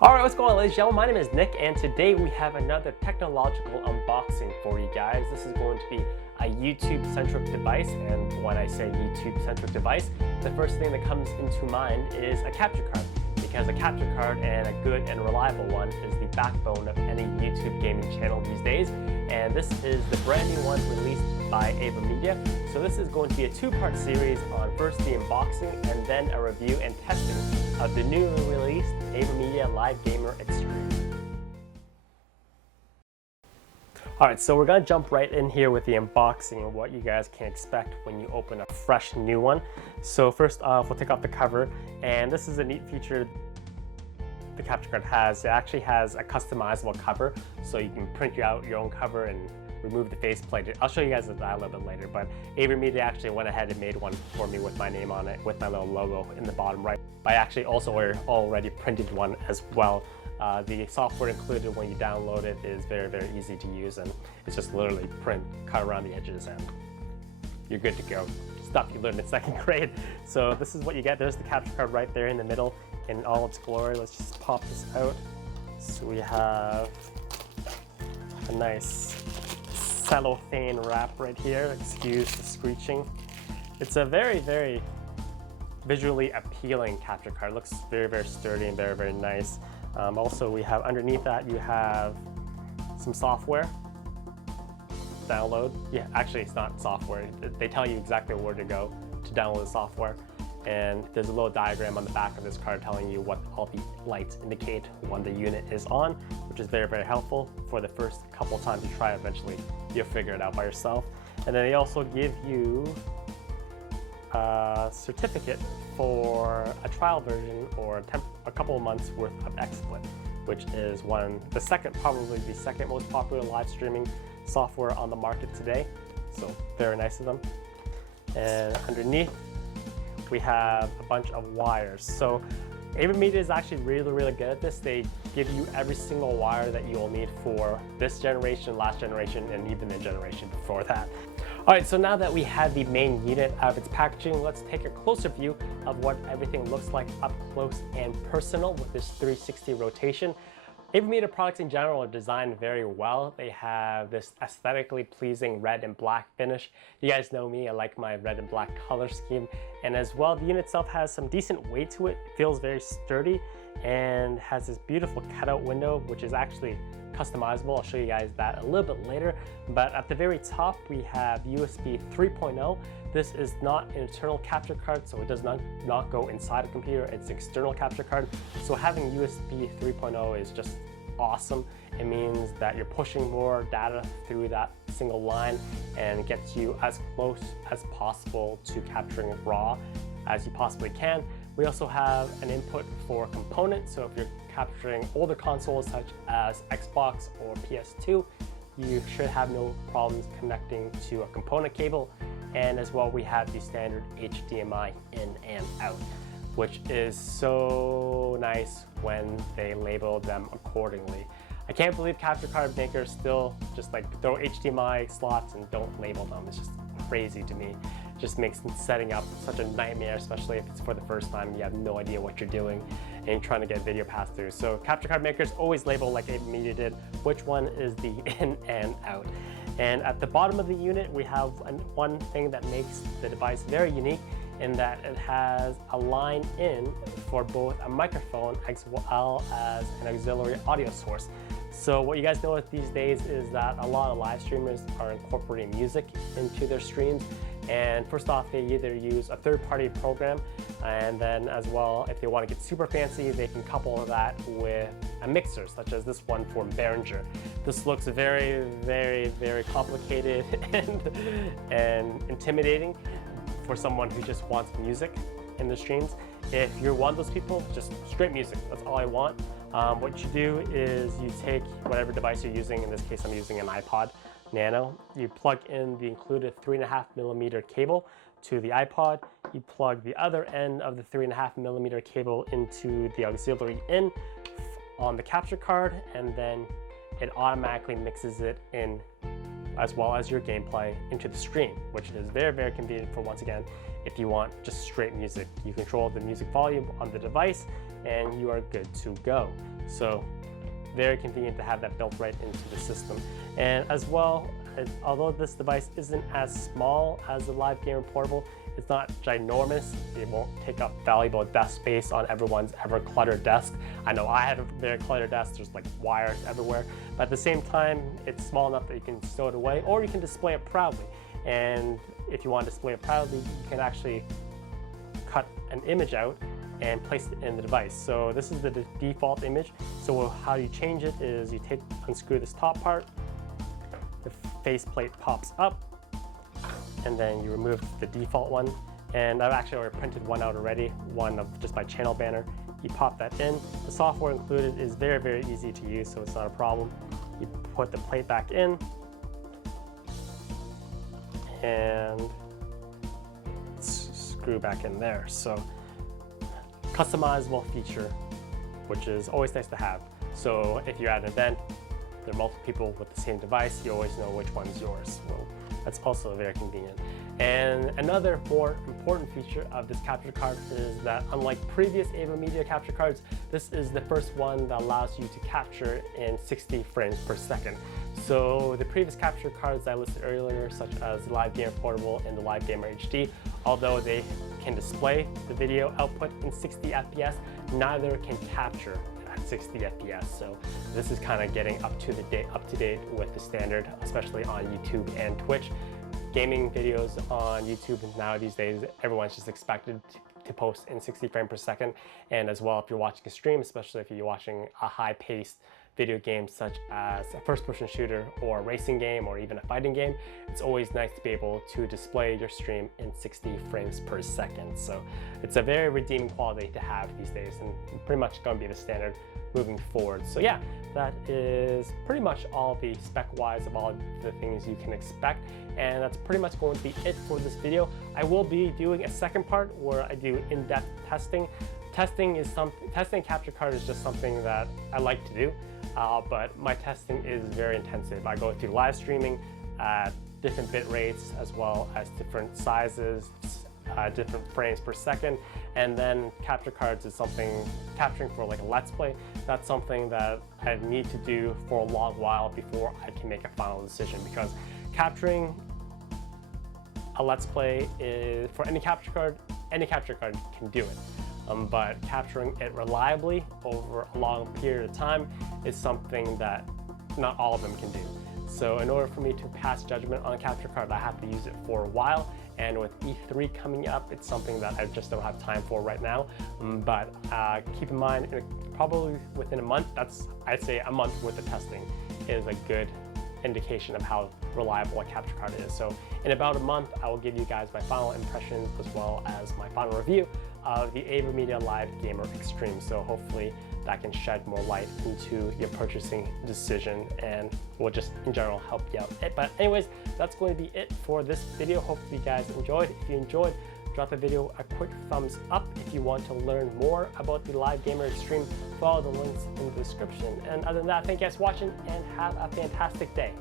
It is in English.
Alright, what's going on, ladies and gentlemen? My name is Nick, and today we have another technological unboxing for you guys. This is going to be a YouTube-centric device, and when I say YouTube-centric device, the first thing that comes into mind is a capture card, because a capture card, and a good and reliable one, is the backbone of any YouTube gaming channel these days. And this is the brand new one released by AverMedia. So this is going to be a two-part series on first the unboxing and then a review and testing of the newly released AverMedia Live Gamer Extreme. Alright, so we're going to jump right in here with the unboxing and what you guys can expect when you open a fresh new one. So first off, we'll take off the cover, and this is a neat feature the capture card has. It actually has a customizable cover, so you can print out your own cover and remove the faceplate. I'll show you guys that a little bit later, but AverMedia actually went ahead and made one for me with my name on it, with my little logo in the bottom right. I actually also already printed one as well. The software included when you download it is very, very easy to use, and it's just literally print, cut around the edges, and you're good to go. Stuff you learned in second grade. So this is what you get. There's the capture card right there in the middle in all its glory. Let's just pop this out. So we have a nice cellophane wrap right here. Excuse the screeching. It's a very, very visually appealing capture card. It looks very, very sturdy and very, very nice. Also, we have underneath that, you have some software. Download. Yeah, actually it's not software. They tell you exactly where to go to download the software. And there's a little diagram on the back of this card telling you what all the lights indicate when the unit is on, which is very, very helpful for the first couple of times you try. Eventually you'll figure it out by yourself. And then they also give you a certificate for a trial version or a couple of months worth of XSplit, which is probably the second most popular live streaming software on the market today. So very nice of them. And underneath we have a bunch of wires. So AverMedia is actually really, really good at this. They give you every single wire that you will need for this generation, last generation, and even the generation before that. All right, so now that we have the main unit out of its packaging, let's take a closer view of what everything looks like up close and personal with this 360 rotation. AverMedia products in general are designed very well. They have this aesthetically pleasing red and black finish. You guys know me, I like my red and black color scheme. And as well, the unit itself has some decent weight to it. It feels very sturdy and has this beautiful cutout window, which is actually customizable. I'll show you guys that a little bit later. But at the very top, we have USB 3.0. This is not an internal capture card, so it does not go inside a computer. It's an external capture card. So having USB 3.0 is just awesome. It means that you're pushing more data through that single line and gets you as close as possible to capturing raw as you possibly can. We also have an input for components, so if you're capturing older consoles such as Xbox or PS2, you should have no problems connecting to a component cable. And as well, we have the standard HDMI in and out, which is so nice when they label them accordingly. I can't believe capture card makers still just like throw HDMI slots and don't label them. It's just crazy to me. It just makes setting up such a nightmare, especially if it's for the first time. You have no idea what you're doing and you're trying to get video passed through. So capture card makers always label, like AverMedia did, which one is the in and out. And at the bottom of the unit, we have one thing that makes the device very unique, in that it has a line in for both a microphone as well as an auxiliary audio source. So what you guys know these days is that a lot of live streamers are incorporating music into their streams. And first off, they either use a third-party program, and then as well, if they want to get super fancy, they can couple that with a mixer, such as this one from Behringer. This looks very, very, very complicated and intimidating for someone who just wants music in their streams. If you're one of those people, just straight music, that's all I want. What you do is you take whatever device you're using. In this case, I'm using an iPod Nano. You plug in the included 3.5mm cable to the iPod. You plug the other end of the 3.5mm cable into the auxiliary in on the capture card, and then it automatically mixes it in as well as your gameplay into the stream, which is very, very convenient for, once again, if you want just straight music. You control the music volume on the device and you are good to go. So very convenient to have that built right into the system. And as well, although this device isn't as small as the Live Gamer Portable, it's not ginormous. It won't take up valuable desk space on everyone's ever cluttered desk. I know I have a very cluttered desk, there's like wires everywhere, but at the same time, it's small enough that you can stow it away, or you can display it proudly. And if you want to display it proudly, you can actually cut an image out and place it in the device. So this is the default image. So how you change it is you unscrew this top part, the faceplate pops up, and then you remove the default one. And I've actually already printed one out already, one of just my channel banner. You pop that in. The software included is very, very easy to use, so it's not a problem. You put the plate back in, and screw back in there. So customizable feature, which is always nice to have. So if you're at an event, there are multiple people with the same device, you always know which one's yours. Well, that's also very convenient. And another more important feature of this capture card is that unlike previous AverMedia capture cards, this is the first one that allows you to capture in 60 frames per second. So the previous capture cards I listed earlier, such as the Live Gamer Portable and the Live Gamer HD, although they can display the video output in 60 FPS, neither can capture at 60 FPS. So this is kind of getting up to date with the standard, especially on YouTube and Twitch. Gaming videos on YouTube now these days, everyone's just expected to post in 60 frames per second. And as well, if you're watching a stream, especially if you're watching a high-paced video game such as a first-person shooter or a racing game or even a fighting game, it's always nice to be able to display your stream in 60 frames per second. So it's a very redeeming quality to have these days, and pretty much going to be the standard moving forward. So yeah, that is pretty much all the spec-wise of all the things you can expect, and that's pretty much going to be it for this video. I will be doing a second part where I do in-depth testing. Testing a capture card is just something that I like to do, but my testing is very intensive. I go through live streaming at different bit rates as well as different sizes, different frames per second, and then capture cards is something, capturing for like a Let's Play, that's something that I need to do for a long while before I can make a final decision, because capturing a Let's Play is, for any capture card can do it. But capturing it reliably over a long period of time is something that not all of them can do. So in order for me to pass judgment on a capture card, I have to use it for a while. And with E3 coming up, it's something that I just don't have time for right now. But keep in mind, probably within a month, I'd say a month worth of testing is a good indication of how reliable a capture card is. So in about a month, I will give you guys my final impressions as well as my final review of the AverMedia Live Gamer Extreme. So hopefully that can shed more light into your purchasing decision and will just in general help you out. But anyways, that's going to be it for this video. Hopefully you guys enjoyed. If you enjoyed, drop the video a quick thumbs up. If you want to learn more about the Live Gamer Extreme, follow the links in the description. And other than that, thank you guys for watching and have a fantastic day.